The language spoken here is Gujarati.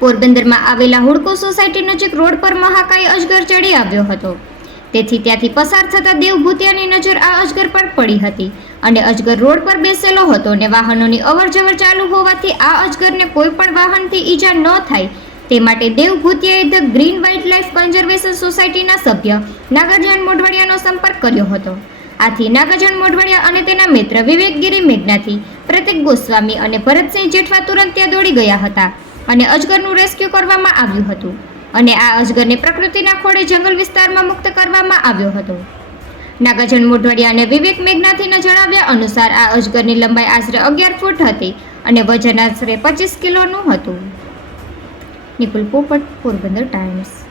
પોરબંદરમાં આવેલા હુડકો સોસાયટી નજીક રોડ પર મહાકાય અજગર ચડી આવ્યો હતો. તેથી ત્યાંથી પસાર થતા દેવ ભૂતિયાની નજર આ અજગર પર પડી હતી અને અજગર રોડ પર બેસેલો હતો ને વાહનોની અવરજવર ચાલુ હોવાથી આ અજગરને કોઈ પણ વાહનથી ઈજા ન થાય. તે માટે Dev ભૂતિયાએ the green wild life conservation સોસાયટીના સભ્ય નાગાર્જુન મોઢવાડિયાનો સંપર્ક કર્યો હતો. આથી નાગાર્જુન મોઢવાડિયા અને તેના મિત્ર વિવેકગીરી મેઘનાથી પ્રતિક ગોસ્વામી અને ભરતસિંહ જેઠવા તુરંત ત્યાં દોડી ગયા હતા. અને અજગરનું રેસ્ક્યુ કરવામાં આવ્યું હતું અને આ અજગરને પ્રકૃતિના ખોળે જંગલ વિસ્તારમાં મુક્ત કરવામાં આવ્યો હતો. નાગાજન મોઢવાડિયા અને વિવેક મેઘનાથીના જણાવ્યા અનુસાર આ અજગરની લંબાઈ આશરે અગિયાર ફૂટ હતી અને વજન આશરે પચીસ કિલોનું હતું. નિકુલ પોપટ પોરબંદર ટાઈમ્સ.